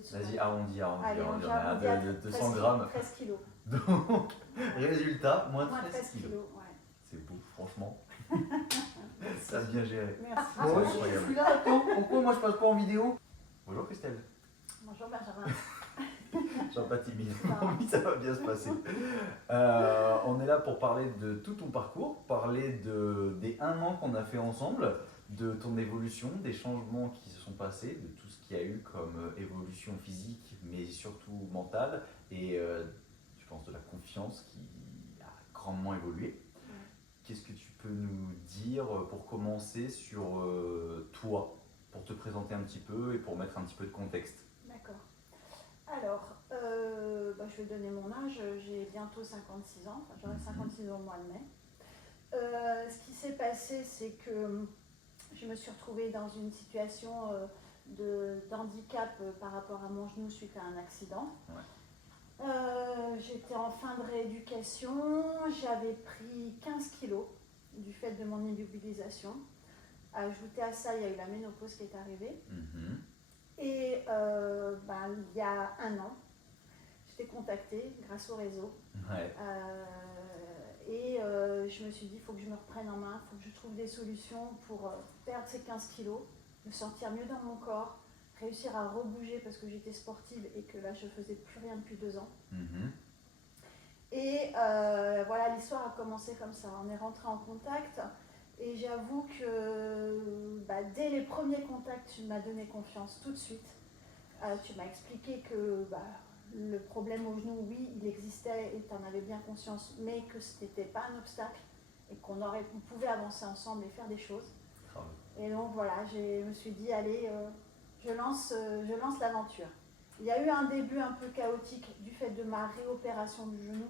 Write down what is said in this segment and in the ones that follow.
au-dessus. Vas-y, arrondi. Allez, on On dit a arrondi à de 13 200 grammes. 13 kilos. Donc, résultat, moins Moins 13 13 kilos. kilos, ouais. C'est beau, franchement. Ça a bien géré. Merci. Bon, Moi c'est aussi, je incroyable. suis là, attends, pourquoi moi je passe pas en vidéo? Bonjour Christelle. Bonjour Benjamin. Je suis pas timide, Non. ça va bien se passer. On est là pour parler de tout ton parcours, parler des 1 an qu'on a fait ensemble, de ton évolution, des changements qui se sont passés, de tout ce qu'il y a eu comme évolution physique, mais surtout mentale, et je pense de la confiance qui a grandement évolué. Qu'est-ce que tu peux nous dire pour commencer sur toi, pour te présenter un petit peu et pour mettre un petit peu de contexte? D'accord. Alors, je vais donner mon âge, j'ai bientôt 56 ans, enfin, j'aurai 56 ans au mois de mai. Ce qui s'est passé, c'est que je me suis retrouvée dans une situation d'handicap par rapport à mon genou suite à un accident. Ouais. J'étais en fin de rééducation, j'avais pris 15 kilos du fait de mon immobilisation. Ajouté à ça, il y a eu la ménopause qui est arrivée. Et il y a 1 an, j'étais contactée grâce au réseau. Ouais. Je me suis dit, il faut que je me reprenne en main, il faut que je trouve des solutions pour perdre ces 15 kilos, me sentir mieux dans mon corps, réussir à rebouger parce que j'étais sportive et que là, je ne faisais plus rien depuis 2 ans. Et voilà, l'histoire a commencé comme ça. On est rentré en contact et j'avoue que dès les premiers contacts, tu m'as donné confiance tout de suite. Tu m'as expliqué que le problème au genou, oui, il existait et tu en avais bien conscience, mais que ce n'était pas un obstacle et qu'on pouvait avancer ensemble et faire des choses. Grave. Et donc voilà, je me suis dit, allez, je lance l'aventure. Il y a eu un début un peu chaotique du fait de ma réopération du genou,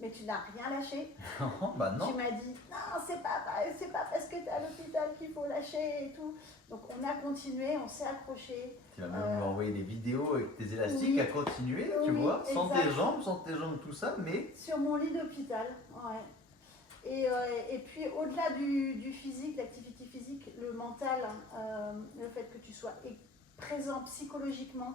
mais tu n'as rien lâché. Non, bah non. Tu m'as dit, non, c'est pas parce que tu es à l'hôpital qu'il faut lâcher et tout. Donc on a continué, on s'est accroché. Tu vas même m'envoyer des vidéos avec tes élastiques oui. à continuer, tu Oui, vois, sans tes exact. jambes, tout ça, mais... Sur mon lit d'hôpital, ouais. Et puis au-delà du physique, l'activité physique, le mental, le fait que tu sois présent psychologiquement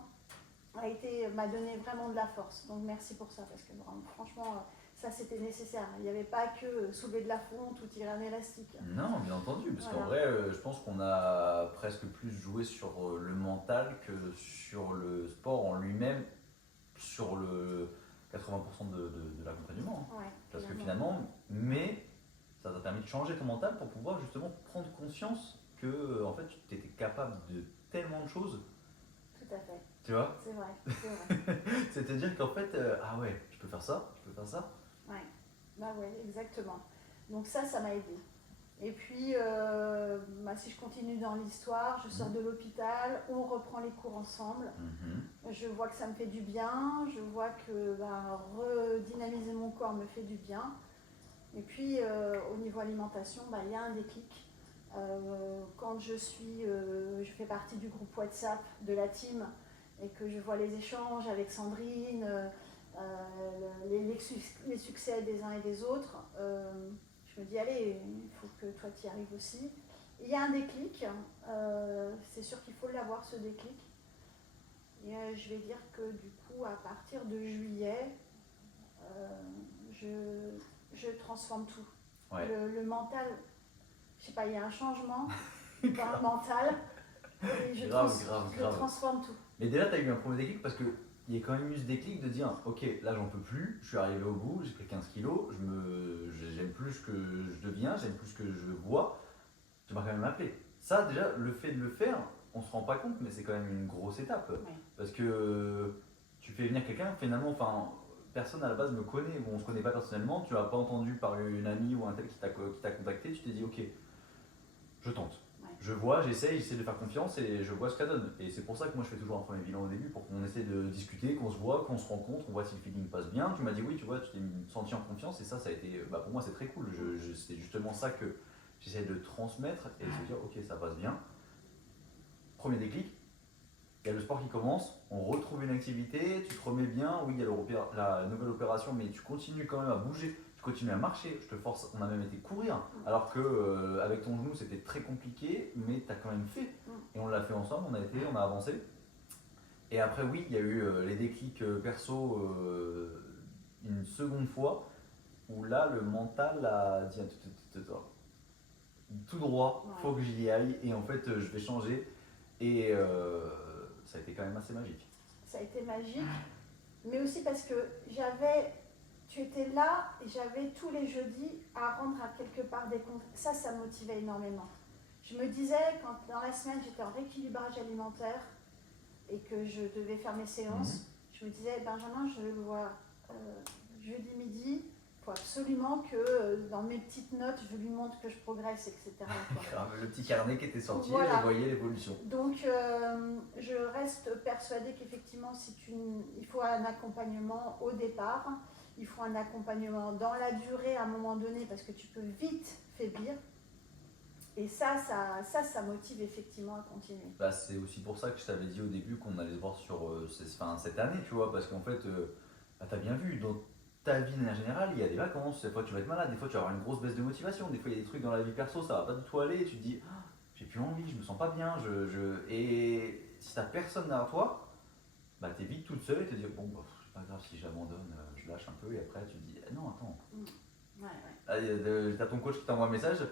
m'a donné vraiment de la force. Donc merci pour ça, parce que franchement, ça c'était nécessaire. Il n'y avait pas que soulever de la fonte ou tirer un élastique. Non, bien entendu, parce Voilà. qu'en vrai, je pense qu'on a presque plus joué sur le mental que sur le sport en lui-même, sur le 80% de l'accompagnement. Ouais, Parce que finalement. mais ça t'a permis de changer ton mental pour pouvoir justement prendre conscience que en fait, tu étais capable de tellement de choses, Tout à fait, tu vois. c'est vrai. C'est-à-dire qu'en fait, ah ouais, je peux faire ça. Ouais, exactement. Donc ça m'a aidé. Et puis, si je continue dans l'histoire, je sors de l'hôpital, on reprend les cours ensemble. Je vois que ça me fait du bien, je vois que redynamiser mon corps me fait du bien. Et puis, au niveau alimentation, il y a un déclic. Quand je fais partie du groupe WhatsApp de la team et que je vois les échanges avec Sandrine, les succès des uns et des autres, je me dis, allez, il faut que toi tu y arrives aussi. Il y a un déclic, c'est sûr qu'il faut l'avoir ce déclic. Et je vais dire que du coup, à partir de juillet, je transforme tout. Ouais. Le mental, je sais pas, il y a un changement dans le mental et je transforme tout. Mais déjà, tu as eu un premier déclic parce qu'il y a quand même eu ce déclic de dire ok, là j'en peux plus, je suis arrivé au bout, j'ai pris 15 kilos, j'aime plus ce que je deviens, j'aime plus ce que je vois, tu m'as quand même appelé. Ça, déjà, le fait de le faire, on se rend pas compte, mais c'est quand même une grosse étape. Ouais. Parce que tu fais venir quelqu'un, finalement, personne à la base me connaît, on se connaît pas personnellement, tu l'as pas entendu par une amie ou un tel qui t'a contacté, tu t'es dit ok, je tente. Ouais. Je vois, j'essaie de faire confiance et je vois ce que ça donne. Et c'est pour ça que moi je fais toujours un premier bilan au début pour qu'on essaie de discuter, qu'on se voit, qu'on se rencontre, on voit si le feeling passe bien. Tu m'as dit oui, tu vois, tu t'es senti en confiance et ça a été, pour moi c'est très cool. C'était justement ça que j'essaie de transmettre et de se dire ok, ça passe bien. Premier déclic, il y a le sport qui commence, on retrouve une activité, tu te remets bien, oui, il y a la nouvelle opération, mais tu continues quand même à bouger. Continue à marcher, je te force, on a même été courir, alors que avec ton genou c'était très compliqué, mais tu as quand même fait. Et on l'a fait ensemble, on a avancé. Et après, oui, il y a eu les déclics perso une seconde fois, où là, le mental a dit tout droit, Ouais. faut que j'y aille, et en fait, je vais changer. Et ça a été quand même assez magique. Ça a été magique, mais aussi parce que tu étais là et j'avais tous les jeudis à rendre à quelque part des comptes. Ça me motivait énormément. Je me disais, quand dans la semaine j'étais en rééquilibrage alimentaire et que je devais faire mes séances, je me disais, Benjamin, je le vois jeudi midi, il faut absolument que dans mes petites notes, je lui montre que je progresse, etc. Le petit carnet qui était sorti, Voilà. je voyais l'évolution. Donc, je reste persuadée qu'effectivement, il faut un accompagnement au départ, il faut un accompagnement dans la durée à un moment donné, parce que tu peux vite faiblir. Et ça motive effectivement à continuer. Bah, c'est aussi pour ça que je t'avais dit au début qu'on allait se voir sur cette année, tu vois, parce qu'en fait, bah, t'as bien vu, dans ta vie en général, il y a des vacances, des fois tu vas être malade, des fois tu vas avoir une grosse baisse de motivation, des fois il y a des trucs dans la vie perso, ça va pas du tout aller, et tu te dis, ah, j'ai plus envie, je me sens pas bien, et si t'as personne derrière toi, bah t'es vite toute seule et te dis, bon, bah, c'est pas grave si j'abandonne, je lâche un peu, et après tu te dis, non, attends, t'as ton coach qui t'envoie un message.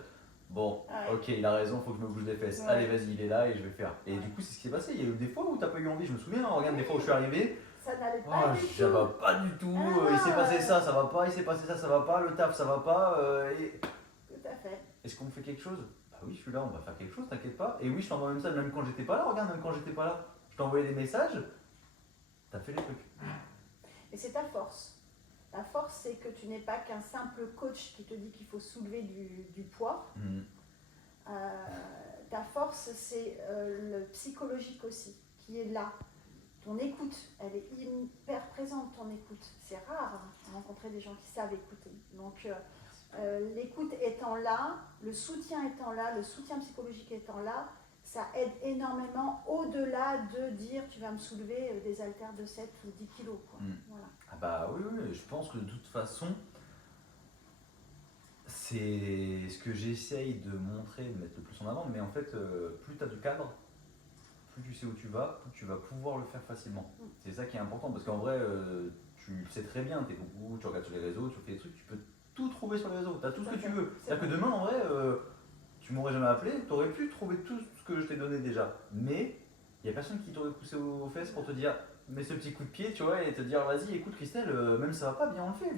Bon, ok, il a raison, faut que je me bouge les fesses. Allez, vas-y, il est là et je vais faire. Et du coup, c'est ce qui s'est passé. Il y a eu des fois où t'as pas eu envie. Je me souviens, regarde, des fois où je suis arrivé. Ça n'allait pas du tout. Ça va pas du tout. Il s'est passé ça, ça va pas. Il s'est passé ça, ça va pas. Le taf, ça va pas. Tout à fait. Est-ce qu'on fait quelque chose? Bah oui, je suis là, on va faire quelque chose, t'inquiète pas. Et oui, je t'envoie même ça, même quand j'étais pas là. Regarde, même quand j'étais pas là, je t'envoyais des messages. T'as fait les trucs. Et c'est ta force. La force, c'est que tu n'es pas qu'un simple coach qui te dit qu'il faut soulever du poids. Ta force, c'est le psychologique aussi, qui est là. Ton écoute, elle est hyper présente, ton écoute. C'est rare de rencontrer des gens qui savent écouter. Donc, l'écoute étant là, le soutien étant là, le soutien psychologique étant là, ça aide énormément au-delà de dire tu vas me soulever des haltères de 7 ou 10 kilos. Quoi. Voilà. Ah bah oui, je pense que de toute façon, c'est ce que j'essaye de montrer, de mettre le plus en avant, mais en fait, plus tu as du cadre, plus tu sais où tu vas, plus tu vas pouvoir le faire facilement. C'est ça qui est important, parce qu'en vrai, tu le sais très bien, tu es beaucoup, tu regardes sur les réseaux, tu fais des trucs, tu peux tout trouver sur les réseaux, tu as tout ce que tu veux. C'est-à-dire que demain, en vrai, tu m'aurais jamais appelé, tu aurais pu trouver tout ce que je t'ai donné déjà, mais il n'y a personne qui t'aurait poussé aux fesses pour te dire, mets ce petit coup de pied, tu vois, et te dire, vas-y, écoute Christelle, même ça va pas, bien on le fait,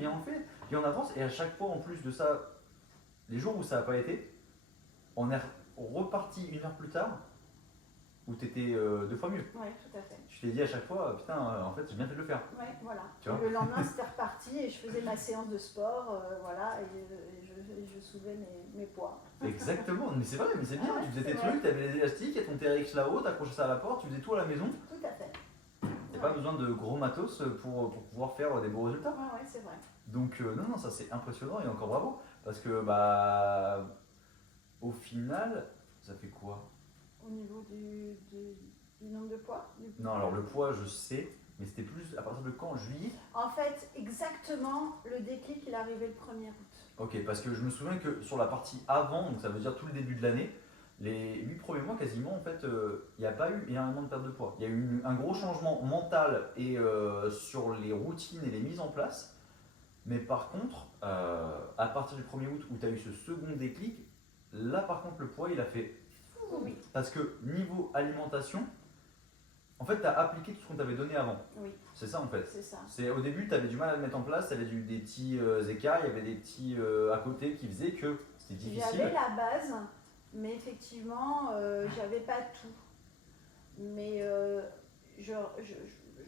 et on avance, et à chaque fois, en plus de ça, les jours où ça n'a pas été, on est reparti une heure plus tard où tu étais 2 fois mieux. Oui, tout à fait. Je t'ai dit à chaque fois, putain, en fait, j'ai bien fait de le faire. Oui, voilà. Tu vois, le lendemain, c'était reparti et je faisais ma séance de sport, voilà, et je soulevais mes poids. Exactement, mais c'est vrai, mais c'est bien. Ouais, tu faisais tes vrai. trucs, tu avais les élastiques, il y a ton TRX là-haut, tu accrochais ça à la porte, tu faisais tout à la maison. Tout à fait. Il n'y a pas besoin de gros matos pour pouvoir faire des beaux résultats. Ouais, c'est vrai. Donc, non, ça c'est impressionnant et encore bravo. Parce que, bah, au final, ça fait quoi? Au niveau du nombre de poids Non, alors le poids, je sais, mais c'était plus à partir de quand? Juillet? En fait, exactement, le déclic, il est arrivé le 1er août. Ok, parce que je me souviens que sur la partie avant, donc ça veut dire tout le début de l'année, les 8 premiers mois quasiment, en fait, il n'y a pas eu énormément de perte de poids. Il y a eu un gros changement mental et sur les routines et les mises en place. Mais par contre, à partir du 1er août où tu as eu ce second déclic, là par contre le poids il a fait... Oui. Parce que niveau alimentation, en fait tu as appliqué tout ce qu'on t'avait donné avant. Oui. C'est ça en fait. C'est ça. Au début tu avais du mal à le mettre en place, tu avais des petits écarts, il y avait des petits à côté qui faisaient que c'était difficile. J'avais la base, mais effectivement, j'avais pas tout. Mais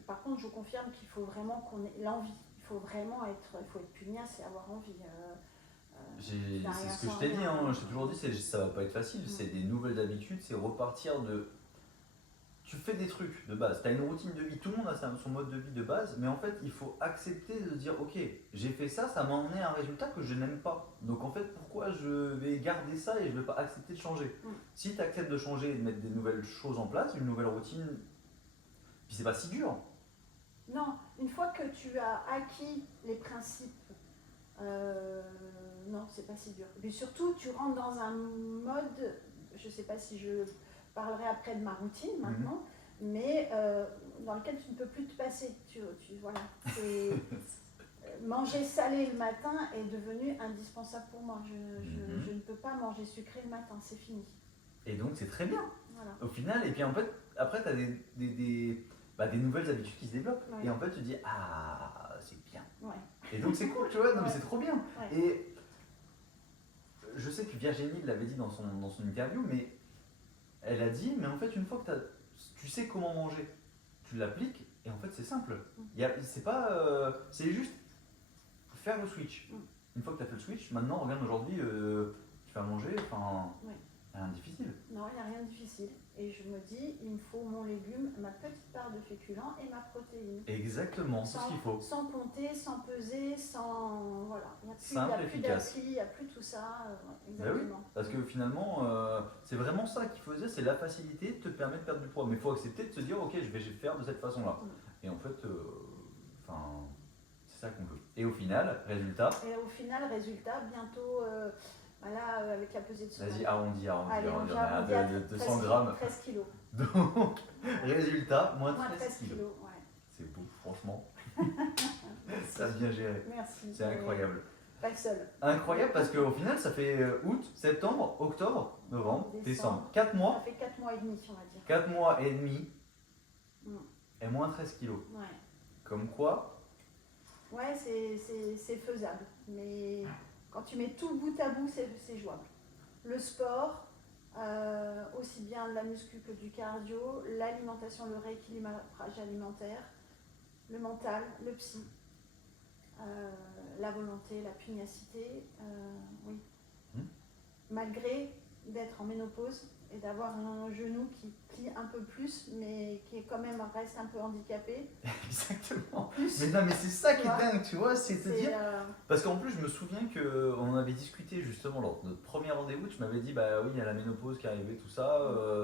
par contre, je confirme qu'il faut vraiment qu'on ait l'envie. Il faut être pugnace et avoir envie. C'est ce que je t'ai dit, hein, je t'ai toujours dit, ça va pas être facile, c'est des nouvelles habitudes, c'est repartir de... Tu fais des trucs de base, tu as une routine de vie, tout le monde a son mode de vie de base, mais en fait il faut accepter de dire ok, j'ai fait ça, ça m'a emmené à un résultat que je n'aime pas. Donc en fait pourquoi je vais garder ça et je ne vais pas accepter de changer? Si tu acceptes de changer et de mettre des nouvelles choses en place, une nouvelle routine, puis c'est pas si dur. Non, une fois que tu as acquis les principes, non, c'est pas si dur. Mais surtout, tu rentres dans un mode, je sais pas si je parlerai après de ma routine maintenant, mais dans lequel tu ne peux plus te passer. Voilà. Manger salé le matin est devenu indispensable pour moi. Je ne peux pas manger sucré le matin, c'est fini. Et donc c'est très bien Voilà. au final. Et puis en fait, après tu as des nouvelles habitudes qui se développent. Ouais. Et en fait tu dis ah c'est bien. Ouais. Et donc c'est cool, tu vois, non, mais Ouais. c'est trop bien. Ouais. Et je sais que Virginie l'avait dit dans son interview, mais elle a dit, mais en fait une fois que tu sais comment manger, tu l'appliques et en fait c'est simple. C'est pas, c'est juste faire le switch. Une fois que tu as fait le switch, maintenant regarde aujourd'hui, tu vas manger, enfin, Ouais. rien de difficile. Non, il n'y a rien de difficile. Et je me dis, il me faut mon légume, ma petite part de féculents et ma protéine. Exactement, c'est ce qu'il faut. Sans compter, sans peser, sans. Voilà. Il n'y a Simple, plus efficace. d'appli, il n'y a plus tout ça. Bah oui, Exactement. parce que finalement, c'est vraiment ça qu'il faut dire, c'est la facilité te permet de perdre du poids. Mais il faut accepter de se dire, ok, je vais faire de cette façon-là. Et en fait, c'est ça qu'on veut. Et au final, résultat. Et au final, résultat, bientôt, voilà, avec la pesée de ce Vas-y, matin. arrondi, Allez, on on va a arrondir à de 200 13 grammes. 13 kilos. Donc, résultat, moins Moins 13 kilos. ouais. C'est beau, franchement. Ça a bien géré. Merci. C'est incroyable. Pas le seul. Incroyable parce qu'au final, ça fait août, septembre, octobre, novembre, décembre. 4 Ça mois. fait 4 mois et demi, on va dire. 4 mois et demi. Mm. Et moins 13 kilos. Ouais. Comme quoi, Ouais, c'est faisable. Mais quand tu mets tout bout à bout, c'est jouable. Le sport, aussi bien la muscu que du cardio, l'alimentation, le rééquilibrage alimentaire, le mental, le psy, la volonté, la pugnacité, oui. Malgré d'être en ménopause et d'avoir un genou qui plie un peu plus, mais qui est quand même reste un peu handicapé. exactement. Plus, Mais non, mais c'est ça qui est Ouais. dingue, tu vois, c'est te c'est, dire. Parce qu'en plus, je me souviens qu'on en avait discuté justement lors de notre premier rendez-vous. Tu m'avais dit, bah oui, il y a la ménopause qui est arrivée, tout ça,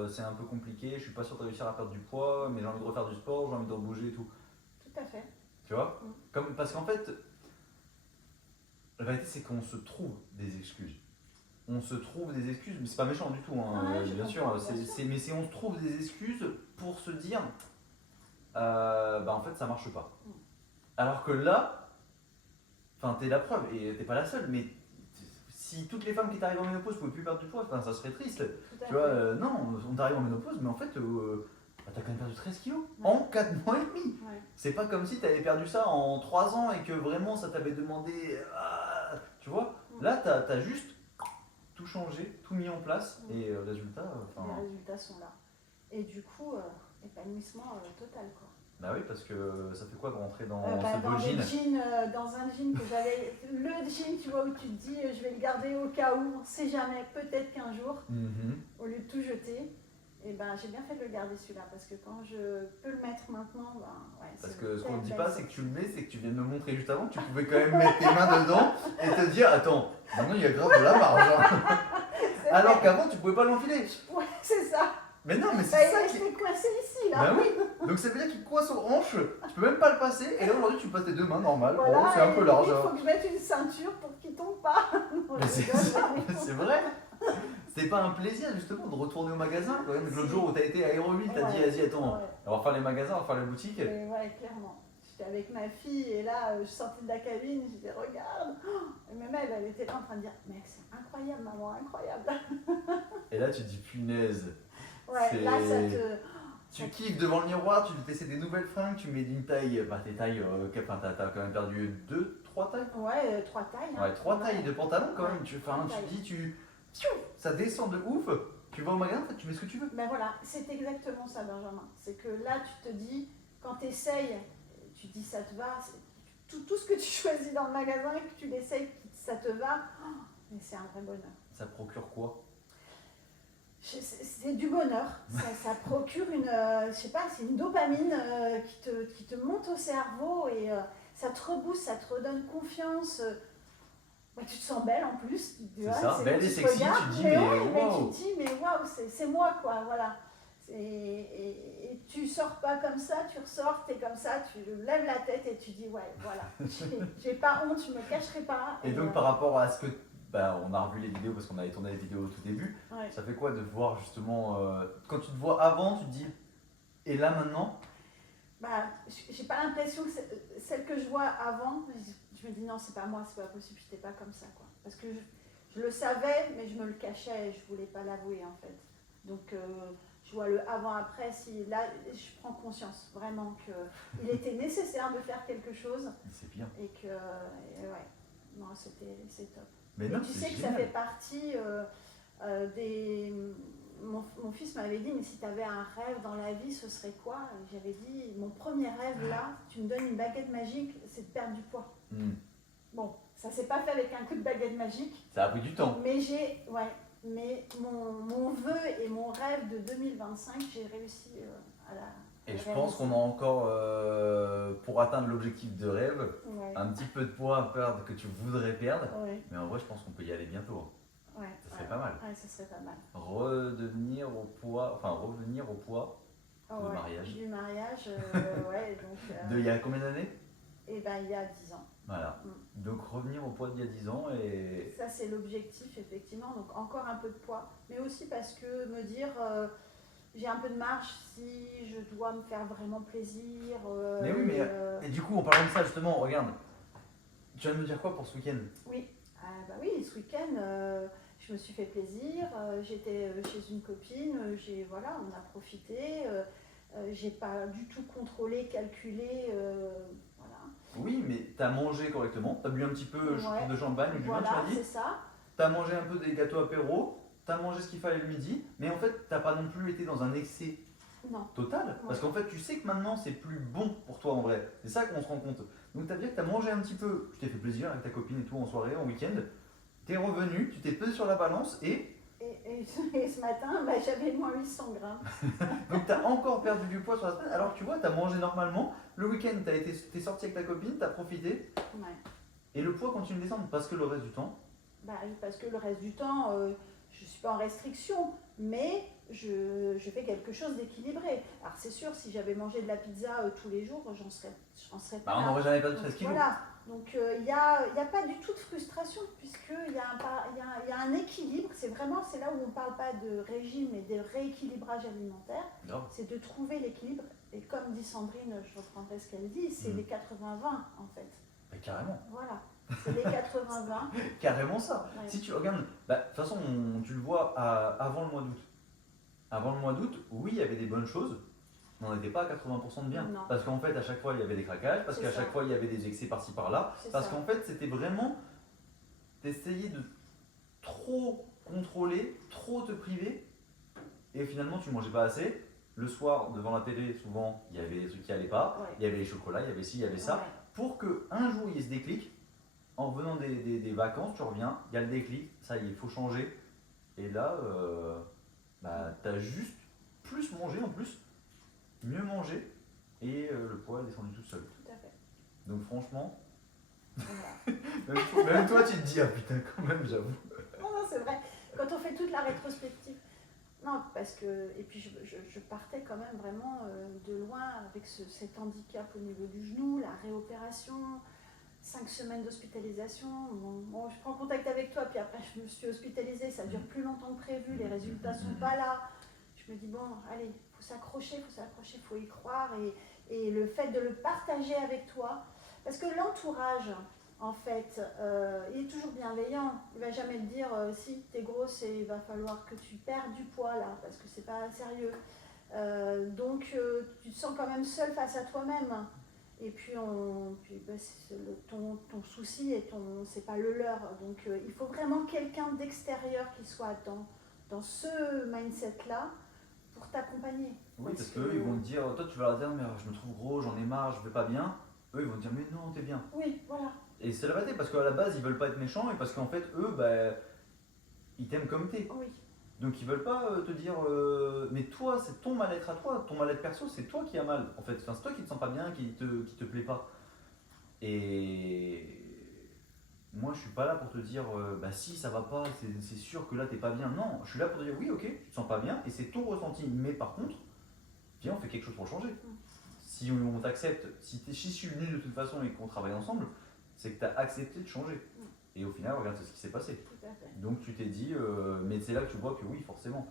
c'est un peu compliqué, je suis pas sûr de réussir à perdre du poids, mais j'ai envie de refaire du sport, j'ai envie de bouger et tout. tout à fait. Tu vois Mm. Parce qu'en fait, la vérité, c'est qu'on se trouve des excuses. On se trouve des excuses, mais c'est pas méchant du tout, hein, Ouais, je bien sûr. comprends, bien sûr. Mais on se trouve des excuses pour se dire, bah en fait, ça marche pas. Mm. Alors que là, enfin, t'es la preuve, et t'es pas la seule, mais si toutes les femmes qui t'arrivent en ménopause pouvaient plus perdre du poids, ça serait triste. Tout à Tu vois, fait. non, on t'arrive en ménopause, mais en fait, bah, t'as quand même perdu 13 kilos Ouais. en 4 mois et demi. Ouais. C'est pas comme si t'avais perdu ça en 3 ans et que vraiment ça t'avait demandé. Tu vois, Mm. là, t'as juste tout changé, tout mis en place, et résultat, Les résultats sont là. Et du coup, épanouissement total, quoi. bah oui, parce que ça fait quoi de rentrer dans Bah, ce beau dans jean des jeans, dans un jean que j'avais, le jean, tu vois, où tu te dis, je vais le garder au cas où, on sait jamais, peut-être qu'un jour, Mhm. au lieu de tout jeter, et ben j'ai bien fait de le garder celui-là, parce que quand je peux le mettre maintenant, ben ouais. Parce c'est que ce qu'on une ne dit belle pas, belle c'est que tu le mets, c'est que tu viens de me montrer juste avant que tu pouvais quand même mettre tes mains dedans et te dire, attends, maintenant il y a grave de la marge. Hein. C'est Alors vrai. qu'avant, tu pouvais pas l'enfiler. Ouais, c'est ça. Mais non, mais Bah, c'est il ça est qui. resté coincé ici, là. Bah oui, donc ça veut dire qu'il coince aux hanches, tu peux même pas le passer, et là aujourd'hui tu passes tes deux mains normales. Voilà, Bon, c'est un et peu large. Il hein. faut que je mette une ceinture pour qu'il tombe pas. Non, Mais je c'est rigole, ça, mais mais c'est vrai. C'est pas un plaisir justement de retourner au magasin. Quand même, l'autre jour où t'as été à Aéroville, t'as dit, Ouais. vas-y, attends, Ouais. on va faire les magasins, on va faire la boutique. Mais ouais, clairement. J'étais avec ma fille et là, je sortais de la cabine, je disais, regarde. Et même elle était là en train de dire, mec, c'est incroyable, maman, incroyable. Et là, tu te dis, punaise. Ouais, C'est- là, ça te. Tu kiffes devant le miroir, tu te fais des nouvelles fringues, tu mets d'une taille, bah tes tailles, enfin t'as quand même perdu 2-3 tailles. Ouais, 3 tailles. Ouais, 3 tailles de pantalon quand même. Ouais, Tu trois te tailles. dis, ça descend de ouf. Tu vas au magasin, en fait, tu mets ce que tu veux. Ben voilà, c'est exactement ça, Benjamin. C'est que là, tu te dis, quand tu essayes, tu te dis ça te va, tout ce que tu choisis dans le magasin et que tu l'essayes, ça te va, mais c'est un vrai bonheur. Ça procure quoi? C'est du bonheur, ça procure une, je sais pas, c'est une dopamine qui te monte au cerveau et ça te rebooste, ça te redonne confiance. Ouais, tu te sens belle en plus, tu vois, ça, belle tu et te sexy, regardes, tu te dis, mais, mais ouais, mais waouh. tu te dis mais waouh, c'est moi quoi, voilà. Et tu sors pas comme ça, tu ressors, t'es comme ça, tu lèves la tête et tu dis ouais, voilà, j'ai pas honte, je me cacherai pas. Et donc par rapport à ce que, bah, on a revu les vidéos parce qu'on avait tourné les vidéos au tout début. Ouais. Ça fait quoi de voir justement, quand tu te vois avant, tu te dis, et là maintenant? Bah, j'ai pas l'impression que celle que je vois avant, je me dis non, c'est pas moi, c'est pas possible, j'étais pas comme ça, quoi. Parce que je le savais, mais je me le cachais et je voulais pas l'avouer, en fait. Donc, je vois le avant-après, si là, je prends conscience vraiment qu'il était nécessaire de faire quelque chose C'est bien. et que, ouais, non, c'est top. Mais Et non, tu c'est sais que ça génial. fait partie des. Mon fils m'avait dit, mais si tu avais un rêve dans la vie, ce serait quoi? Et j'avais dit, mon premier rêve là, tu me donnes une baguette magique, c'est de perdre du poids. Bon, ça s'est pas fait avec un coup de baguette magique. Ça a pris du temps. Mais mais mon vœu et mon rêve de 2025, j'ai réussi à la. Et je pense qu'on a encore, pour atteindre l'objectif de rêve, Ouais. un petit peu de poids à perdre que tu voudrais perdre. Ouais. Mais en vrai, je pense qu'on peut y aller bientôt. Ouais. Ça serait pas mal. Ouais, ça serait pas mal. Revenir au poids de mariage. Du mariage, ouais. Donc, De il y a combien d'années? Et ben il y a 10 ans. Voilà. Donc revenir au poids d'il y a 10 ans et. Ça c'est l'objectif effectivement, donc encore un peu de poids, mais aussi parce que me dire j'ai un peu de marge si je dois me faire vraiment plaisir. Mais oui, et du coup en parlant de ça justement, regarde, tu viens de me dire quoi pour ce week-end? Oui, bah oui, ce week-end je me suis fait plaisir, j'étais chez une copine, voilà, on a profité, j'ai pas du tout contrôlé, calculé, voilà. Oui, mais t'as mangé correctement, t'as bu un petit peu Ouais. de champagne ou du vin, tu Voilà, m'as dit. c'est ça. T'as mangé un peu des gâteaux apéro, t'as mangé ce qu'il fallait le midi, mais en fait t'as pas non plus été dans un excès Non. total, parce qu'en fait tu sais que maintenant c'est plus bon pour toi en vrai, c'est ça qu'on se rend compte. Donc t'as dit que t'as mangé un petit peu, tu t'es fait plaisir avec ta copine et tout en soirée, en week-end, t'es revenu, tu t'es pesé sur la balance et Et ce matin, bah, j'avais moins 800 grammes. donc t'as encore perdu du poids sur la semaine, alors que tu vois, t'as mangé normalement, le week-end t'es sorti avec ta copine, t'as profité, Ouais. et le poids continue de descendre, parce que le reste du temps, Bah oui, parce que le reste du temps, je ne suis pas en restriction, mais je fais quelque chose d'équilibré. Alors c'est sûr, si j'avais mangé de la pizza tous les jours, j'en serais pas bah, on là. n'aurait jamais perdu Donc, 13 kilos. voilà, donc il n'y a pas du tout de frustration, puisqu'il y, y a un équilibre, c'est là où on ne parle pas de régime, mais de rééquilibrage alimentaire, Grave. c'est de trouver l'équilibre, et comme dit Sandrine, je reprendrai ce qu'elle dit, c'est les 80-20 en fait. Mais carrément. Voilà, c'est les 80-20. Carrément ça. Ouais. Si tu regardes, bah, de toute façon, tu le vois avant le mois d'août. Avant le mois d'août, oui, il y avait des bonnes choses, mais on n'était pas à 80% de bien. Non. Parce qu'en fait, à chaque fois, il y avait des craquages, parce C'est qu'à ça. chaque fois, il y avait des excès par-ci par-là. C'est Parce ça. qu'en fait, c'était vraiment d'essayer de trop contrôler, trop te priver, et finalement, tu mangeais pas assez. Le soir, devant la télé, souvent, il y avait des trucs qui allaient pas. Ouais. Il y avait les chocolats, il y avait ci, il y avait ça. Ouais. Pour qu'un jour, il y ait ce déclic, en revenant des vacances, tu reviens, il y a le déclic, ça y est, il faut changer. Et là, bah, tu as juste plus mangé en plus, mieux mangé, et le poids est descendu tout seul. Tout à fait. Donc franchement, Voilà. même toi tu te dis, ah putain quand même, j'avoue. Non, c'est vrai. Quand on fait toute la rétrospective. Non, parce que. Et puis je partais quand même vraiment de loin avec cet handicap au niveau du genou, la réopération, 5 semaines d'hospitalisation. Bon, je prends contact avec toi, puis après je me suis hospitalisée, ça dure plus longtemps que prévu, les résultats sont pas là. Je me dis, bon, allez, il faut s'accrocher, il faut y croire. Et le fait de le partager avec toi, parce que l'entourage, en fait, il est toujours bienveillant. Il ne va jamais te dire, si tu es grosse, il va falloir que tu perdes du poids là, parce que c'est pas sérieux. Donc, tu te sens quand même seul face à toi-même. Et puis, bah, ton souci, c'est pas le leur. Donc, il faut vraiment quelqu'un d'extérieur qui soit dans ce mindset-là pour t'accompagner. Oui, parce qu'eux ils vont te dire, toi tu vas leur dire, mais je me trouve gros, j'en ai marre, je vais pas bien. Eux ils vont te dire, mais non, t'es bien. Oui, voilà. Et c'est la vérité, parce qu'à la base ils veulent pas être méchants, et parce qu'en fait eux, bah, ils t'aiment comme t'es. Oui. Donc ils veulent pas te dire, mais toi c'est ton mal-être à toi, ton mal-être perso c'est toi qui as mal. En fait, enfin, c'est toi qui te sens pas bien, qui te plaît pas. Et moi je suis pas là pour te dire, bah si ça va pas, c'est sûr que là t'es pas bien. Non, je suis là pour te dire, oui ok, tu te sens pas bien, et c'est ton ressenti, mais par contre, viens on fait quelque chose pour changer. Si on t'accepte, si je suis venu de toute façon et qu'on travaille ensemble, c'est que tu as accepté de changer. Et au final, regarde ce qui s'est passé. Tout à fait. Donc tu t'es dit, mais c'est là que tu vois que oui, forcément.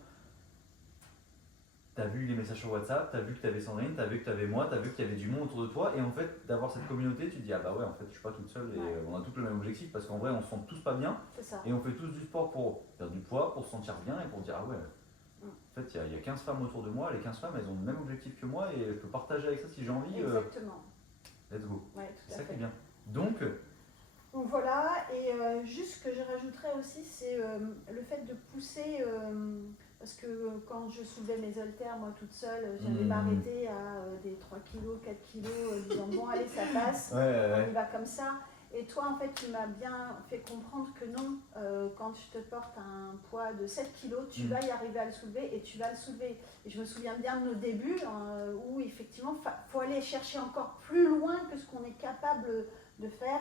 t'as vu les messages sur WhatsApp, t'as vu que t'avais Sandrine, t'as vu que t'avais moi, t'as vu qu'il y avait du monde autour de toi, et en fait, d'avoir cette communauté, tu te dis, ah bah ouais, en fait, je suis pas toute seule, et Ouais. on a tous le même objectif, parce qu'en vrai, on se sent tous pas bien, C'est ça. et on fait tous du sport pour perdre du poids, pour se sentir bien, et pour dire, ah ouais, en fait, il y a 15 femmes autour de moi, les 15 femmes, elles ont le même objectif que moi, et je peux partager avec ça si j'ai envie, Exactement. let's go. Ouais, C'est tout à ça qui fait. est bien. Donc, Donc voilà, et juste ce que je rajouterais aussi, c'est le fait de pousser, parce que quand je soulevais mes haltères, moi toute seule, j'allais m'arrêter à des 3 kilos, 4 kilos, disant bon allez ça passe, on y va comme ça. Et toi en fait tu m'as bien fait comprendre que non, quand je te porte un poids de 7 kilos, tu vas y arriver à le soulever et tu vas le soulever. Et je me souviens bien de nos débuts où effectivement il faut aller chercher encore plus loin que ce qu'on est capable de faire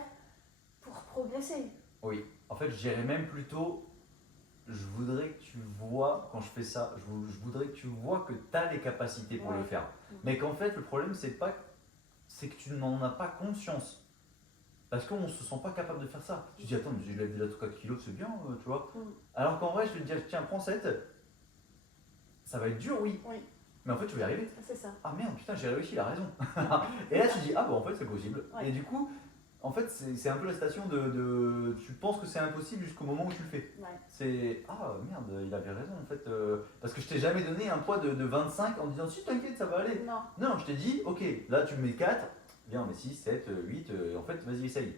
pour progresser. oui, en fait, je dirais même plutôt, je voudrais que tu vois, quand je fais ça, je voudrais que tu vois que tu as les capacités pour le faire. Mais qu'en fait, le problème, c'est que tu n'en as pas conscience. Parce qu'on ne se sent pas capable de faire ça. Tu te dis, attends, mais je lève déjà 4 kilos, c'est bien, tu vois. Alors qu'en vrai, je vais te dire, tiens, prends 7, ça va être dur, oui. Mais en fait, tu vas y arriver. C'est ça. Ah merde, putain, j'ai réussi, il a raison. Et là, tu te dis, ah bon, en fait, c'est possible. Et du coup, en fait, c'est un peu la station de tu penses que c'est impossible jusqu'au moment où tu le fais. C'est ah merde, il avait raison en fait. Parce que je t'ai jamais donné un poids de 25 en disant si t'inquiète, ça va aller. Non, je t'ai dit ok, là tu mets 4, viens on met 6, 7, 8, et en fait vas-y essaye.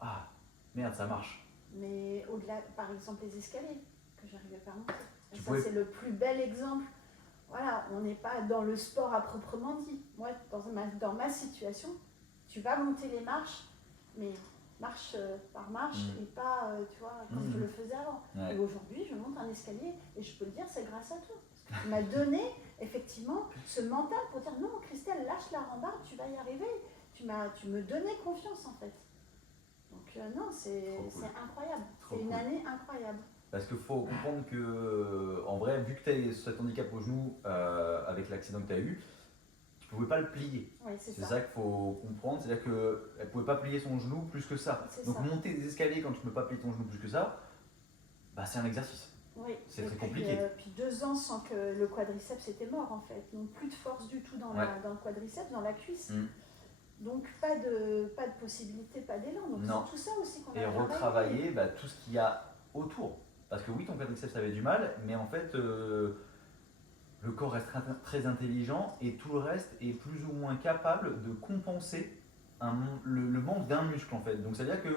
Ah merde, ça marche. Mais au-delà, par exemple, les escaliers que j'arrivais pas à monter. Ça, c'est le plus bel exemple. Voilà, on n'est pas dans le sport à proprement dit. Moi, dans ma situation, tu vas monter les marches, mais marche par marche et pas, tu vois, comme je le faisais avant. Et aujourd'hui, je monte un escalier et je peux le dire, c'est grâce à toi. Parce que tu m'as donné effectivement ce mental pour dire non, Christelle, lâche la rambarde, tu vas y arriver. Tu me donnais confiance en fait. Donc non, c'est incroyable. C'est une année incroyable. Parce qu'il faut comprendre que, en vrai, vu que tu as cet handicap au genou avec l'accident que tu as eu, tu ne pouvais pas le plier. C'est ça qu'il faut comprendre, c'est-à-dire qu'elle ne pouvait pas plier son genou plus que ça. Donc monter des escaliers quand tu ne peux pas plier ton genou plus que ça, bah, c'est un exercice. C'est très compliqué. Puis 2 ans sans que le quadriceps était mort en fait. Donc plus de force du tout dans le quadriceps, dans la cuisse. Donc pas de possibilité, pas d'élan. Donc c'est tout ça aussi qu'on a travaillé. Et retravailler tout ce qu'il y a autour. Parce que oui, ton quadriceps avait du mal, mais en fait, le corps reste très intelligent et tout le reste est plus ou moins capable de compenser le manque d'un muscle en fait. Donc c'est-à-dire que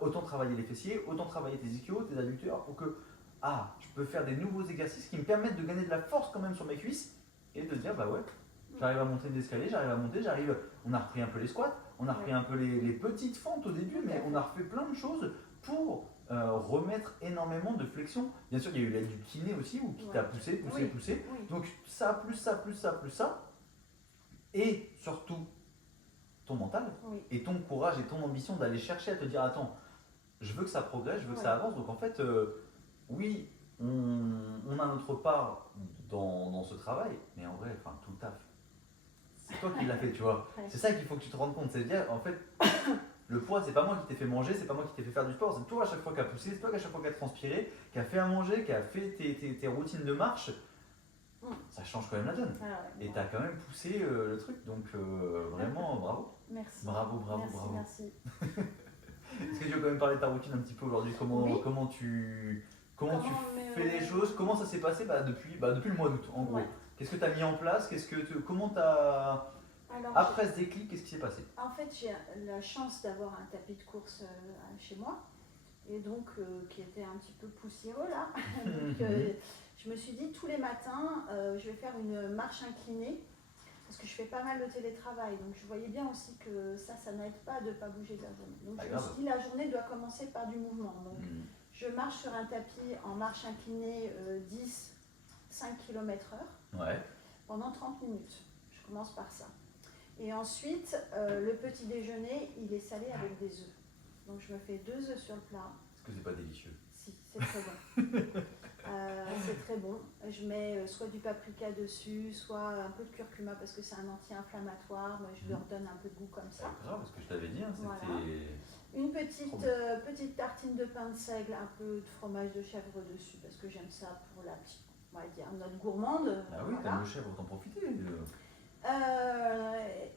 autant travailler les fessiers, autant travailler tes ischios, tes adducteurs pour que je peux faire des nouveaux exercices qui me permettent de gagner de la force quand même sur mes cuisses et de dire j'arrive à monter des escaliers, on a repris un peu les squats, on a repris un peu les petites fentes au début, mais on a refait plein de choses pour remettre énormément de flexion. Bien sûr, il y a eu l'aide du kiné aussi, qui t'a poussé. Donc ça, plus ça, plus ça, plus ça. Et surtout, ton mental et ton courage et ton ambition d'aller chercher à te dire attends, je veux que ça progresse, je veux que ça avance. Donc en fait, oui, on a notre part dans ce travail, mais en vrai, tout le taf, c'est toi qui l'as fait, tu vois. C'est ça qu'il faut que tu te rendes compte, c'est dire en fait, le poids, c'est pas moi qui t'ai fait manger, c'est pas moi qui t'ai fait faire du sport, c'est toi à chaque fois qui a poussé, c'est toi à chaque fois qui a transpiré, qui a fait à manger, qui a fait tes routines de marche. Ça change quand même la donne. Et tu as quand même poussé le truc, donc vraiment bravo. Merci. Bravo. Merci. Est-ce que tu veux quand même parler de ta routine un petit peu aujourd'hui, comment tu fais les choses, comment ça s'est passé depuis le mois d'août en gros. Qu'est-ce que tu as mis en place, comment tu as... Après ce déclic, qu'est-ce qui s'est passé? En fait, j'ai la chance d'avoir un tapis de course chez moi, et donc qui était un petit peu poussiéreux là. Donc, je me suis dit tous les matins, je vais faire une marche inclinée, parce que je fais pas mal de télétravail, donc je voyais bien aussi que ça n'aide pas de ne pas bouger de la journée. Donc je me suis dit la journée doit commencer par du mouvement. Donc je marche sur un tapis en marche inclinée 5 km/h pendant 30 minutes. Je commence par ça. Et ensuite, le petit déjeuner, il est salé avec des œufs. Donc je me fais 2 œufs sur le plat. Est-ce que c'est pas délicieux? Si, c'est très bon. C'est très bon. Je mets soit du paprika dessus, soit un peu de curcuma parce que c'est un anti-inflammatoire. Je leur donne un peu de goût comme ça. C'est grave, parce que je t'avais dit, c'était... Voilà. Une petite tartine de pain de seigle, un peu de fromage de chèvre dessus parce que j'aime ça pour la on va dire, note gourmande. Ah oui, voilà. t'aimes le chèvre, autant profiter.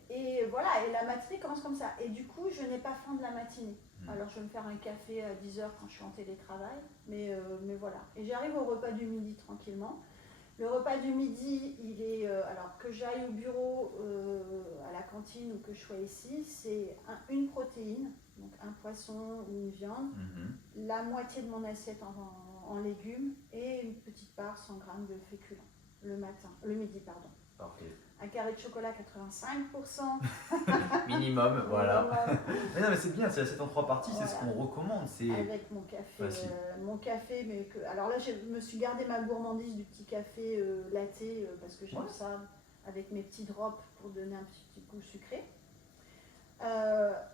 Et voilà, et la matinée commence comme ça. Et du coup, je n'ai pas faim de la matinée. Alors, je vais me faire un café à 10h quand je suis en télétravail, mais voilà. Et j'arrive au repas du midi tranquillement. Le repas du midi, il est, alors que j'aille au bureau, à la cantine ou que je sois ici, c'est une protéine, donc un poisson ou une viande, la moitié de mon assiette en légumes et une petite part 100 grammes de féculents le midi, pardon. Parfait. Un carré de chocolat 85%. Minimum, voilà. Minimum. Mais non, mais c'est bien, c'est l'assiette en 3 parties, Voilà. c'est ce qu'on recommande. C'est Avec mon café, mais que. Alors là, je me suis gardé ma gourmandise du petit café latte parce que j'aime ça avec mes petits drops pour donner un petit goût sucré. À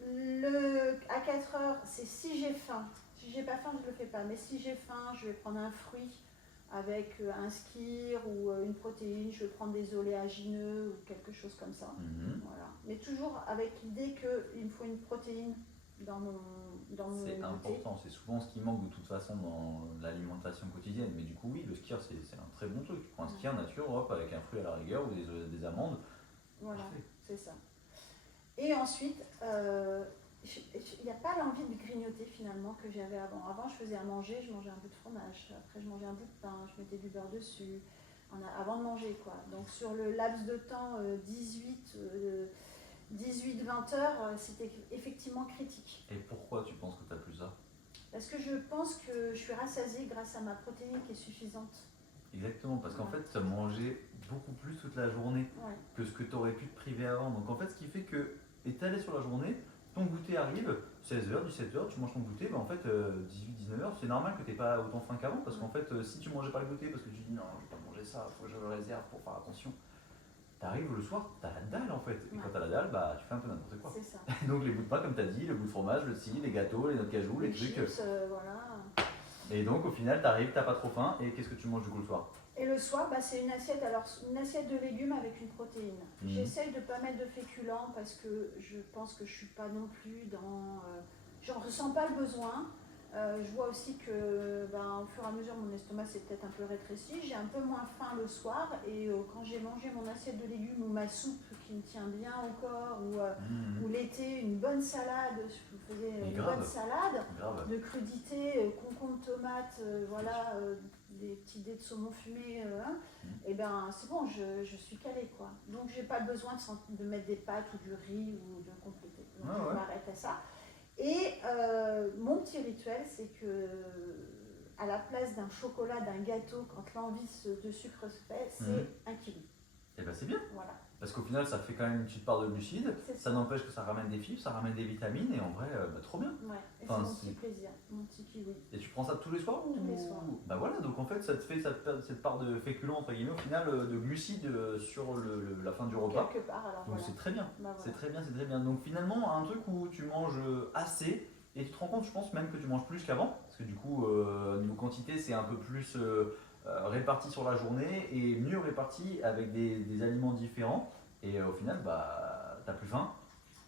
4h, c'est si j'ai faim. Si j'ai pas faim, je le fais pas. Mais si j'ai faim, je vais prendre un fruit avec un skyr ou une protéine. Je vais prendre des oléagineux ou quelque chose comme ça. Voilà. Mais toujours avec l'idée qu'il me faut une protéine dans mon c'est important, c'est souvent ce qui manque de toute façon dans l'alimentation quotidienne. Mais du coup, oui, le skyr, c'est un très bon truc. Tu prends un skyr nature, hop, avec un fruit à la rigueur ou des amandes. Voilà, c'est ça. Et ensuite, il n'y a pas l'envie de grignoter finalement que j'avais avant. Avant, je faisais à manger, je mangeais un bout de fromage, après je mangeais un bout de pain, je mettais du beurre dessus, avant de manger quoi. Donc sur le laps de temps 18-20 heures, c'était effectivement critique. Et pourquoi tu penses que tu as plus ça? Parce que je pense que je suis rassasiée grâce à ma protéine qui est suffisante. Exactement, parce qu'en fait, tu as mangé beaucoup plus toute la journée que ce que tu aurais pu te priver avant. Donc en fait, ce qui fait que, étalé sur la journée, ton goûter arrive, 16h, 17h, tu manges ton goûter, en fait, 18-19h, c'est normal que tu n'aies pas autant faim qu'avant, parce qu'en fait, si tu mangeais pas le goûter, parce que tu dis non, je vais pas manger ça, il faut que je le réserve pour faire attention, t'arrives le soir, t'as la dalle en fait, et quand t'as la dalle, bah tu fais un peu n'importe quoi. C'est ça. Donc les bouts de pain, comme t'as dit, le bout de fromage, le scie, les gâteaux, les noix de cajou, les trucs. Chips, voilà. Et donc au final, t'arrives, t'as pas trop faim, et qu'est-ce que tu manges du coup le soir? Et le soir, c'est une assiette de légumes avec une protéine. J'essaye de ne pas mettre de féculents parce que je pense que je ne suis pas non plus dans... j'en ressens pas le besoin. Je vois aussi que au fur et à mesure, mon estomac s'est peut-être un peu rétréci. J'ai un peu moins faim le soir et quand j'ai mangé mon assiette de légumes ou ma soupe qui me tient bien au corps ou l'été, une bonne salade, je vous faisais une bonne salade de crudité, concombre, tomate, voilà... des petits dés de saumon fumé, et c'est bon, je suis calée quoi. Donc j'ai pas besoin de mettre des pâtes ou du riz ou de compléter. Donc je m'arrête à ça. Et mon petit rituel, c'est que à la place d'un chocolat, d'un gâteau, quand l'envie de sucre se fait, c'est un kiwi. Et c'est bien. Voilà. Parce qu'au final, ça fait quand même une petite part de glucides, ça n'empêche que ça ramène des fibres, ça ramène des vitamines, et en vrai, trop bien. Ouais, et c'est mon petit plaisir, mon petit kiwi. Et tu prends ça tous les soirs ou... Tous les soirs. Bah voilà, donc en fait, ça te fait cette part de féculents, entre guillemets, au final, de glucides sur la fin du repas. Quelque part, alors donc voilà. c'est très bien, voilà. c'est très bien, c'est très bien. Donc finalement, un truc où tu manges assez, et tu te rends compte, je pense même que tu manges plus qu'avant, parce que du coup, niveau quantité, c'est un peu plus... réparti sur la journée et mieux réparti avec des aliments différents et au final t'as plus faim,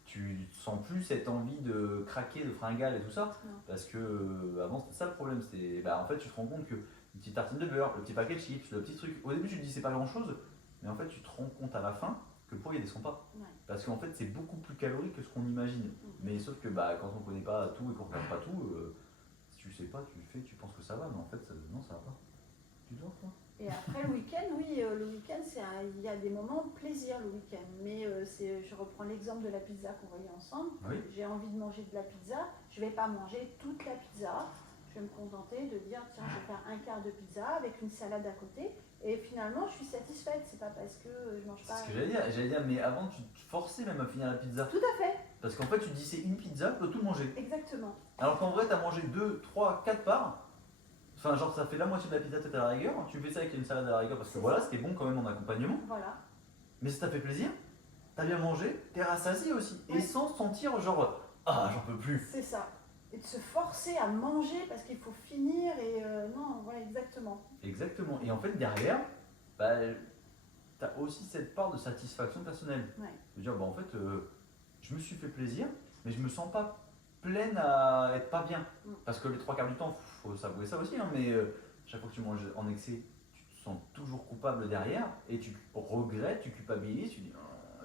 tu sens plus cette envie de craquer, de fringale et tout ça parce que avant c'était ça le problème, c'était en fait tu te rends compte que une petite tartine de beurre, le petit paquet de chips, le petit truc, au début tu te dis c'est pas grand chose mais en fait tu te rends compte à la fin que le poids il descend pas parce qu'en fait c'est beaucoup plus calorique que ce qu'on imagine mais sauf que quand on connaît pas tout et qu'on regarde pas tout si tu sais pas, tu le fais, tu penses que ça va mais en fait non ça va pas. Et après le week-end, le week-end, il y a des moments de plaisir le week-end. Mais je reprends l'exemple de la pizza qu'on voyait ensemble. J'ai envie de manger de la pizza, je ne vais pas manger toute la pizza. Je vais me contenter de dire tiens, je vais faire un quart de pizza avec une salade à côté. Et finalement, je suis satisfaite. C'est pas parce que je mange pas. C'est ce que j'allais dire, mais avant tu te forçais même à finir la pizza. Tout à fait. Parce qu'en fait, tu te dis c'est une pizza, tu peux tout manger. Exactement. Alors qu'en vrai, tu as mangé 2, 3, 4 parts. Enfin, genre, ça fait la moitié de la pizza peut-être à la rigueur. Tu fais ça avec une salade à la rigueur parce que voilà, c'était bon quand même en accompagnement. Voilà. Mais ça t'a fait plaisir, t'as bien mangé, t'es rassasié aussi. Et sans sentir genre, ah, j'en peux plus. C'est ça. Et de se forcer à manger parce qu'il faut finir et non, voilà, exactement. Exactement. Et en fait, derrière, t'as aussi cette part de satisfaction personnelle. De dire, en fait, je me suis fait plaisir, mais je me sens pas pleine à être pas bien. Parce que les 3 quarts du temps, faut s'avouer ça aussi, mais chaque fois que tu manges en excès, sens toujours coupable derrière et tu regrettes, tu culpabilises, tu dis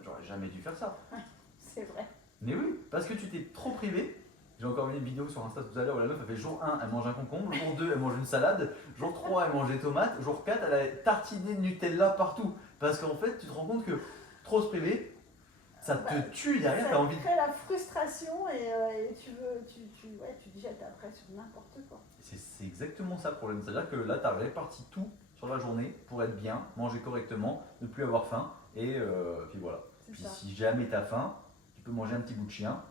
j'aurais jamais dû faire ça. C'est vrai. Mais oui, parce que tu t'es trop privé. J'ai encore vu une vidéo sur Insta tout à l'heure où la meuf a fait jour 1, elle mange un concombre, jour 2, elle mange une salade, jour 3, elle mange des tomates, jour 4, elle a tartiné de Nutella partout. Parce qu'en fait, tu te rends compte que trop se priver, ça te tue derrière, Ça t'as envie de... crée la frustration et tu jettes après sur n'importe quoi. C'est exactement ça le problème. C'est-à-dire que là, tu as réparti tout sur la journée pour être bien, manger correctement, ne plus avoir faim, et puis voilà. C'est Puis ça. si jamais tu as faim, tu peux manger un petit bout de chien.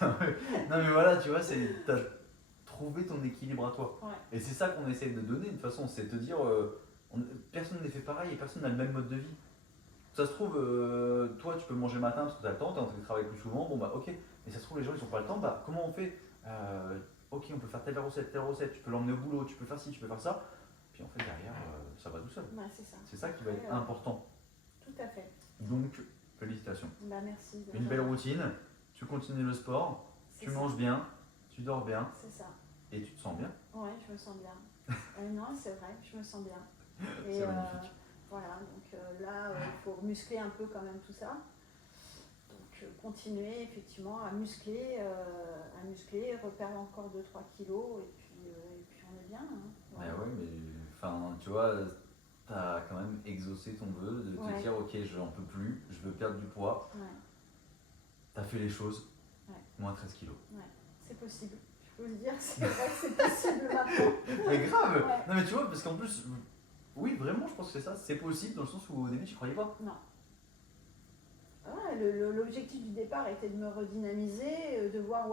Non mais voilà, tu vois, tu as trouvé ton équilibre à toi. Ouais. Et c'est ça qu'on essaie de donner de toute façon, c'est te dire, personne n'est fait pareil et personne n'a le même mode de vie. Ça se trouve, toi tu peux manger le matin parce que tu as le temps, tu es en télétravail plus souvent, bon bah ok. Mais ça se trouve, les gens ils n'ont pas le temps, bah comment on fait ok, on peut faire telle recette, tu peux l'emmener au boulot, tu peux faire ci, tu peux faire ça. Puis en fait derrière, ça va tout seul. Bah, c'est ça. C'est ça qui va être Après, important. Tout à fait. Donc, félicitations. Bah, merci. Une belle routine, tu continues le sport, tu manges bien, tu dors bien C'est ça. et tu te sens bien. Ouais, je me sens bien. Non, c'est vrai, je me sens bien. C'est magnifique. Voilà, donc là, il faut muscler un peu quand même tout ça. Donc continuer effectivement à muscler, reperdre encore 2-3 kilos et puis on est bien. Hein. Ouais, ouais, mais enfin, tu vois, t'as quand même exaucé ton vœu de te dire ok, j'en peux plus, je veux perdre du poids. Ouais. T'as fait les choses, Ouais. moins 13 kilos. Ouais, c'est possible. Je peux le dire, c'est vrai que c'est possible maintenant. Mais grave. Ouais. Non mais tu vois, parce qu'en plus, oui, vraiment, je pense que c'est ça, c'est possible dans le sens où au début tu croyais pas. Non. Ouais, l'objectif du départ était de me redynamiser, de voir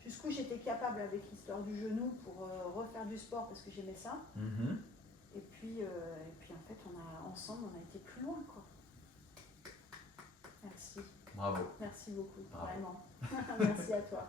jusqu'où j'étais capable avec l'histoire du genou pour refaire du sport parce que j'aimais ça. Et puis en fait, ensemble, on a été plus loin, quoi. Merci. Bravo. Merci beaucoup, Bravo. vraiment. Merci à toi.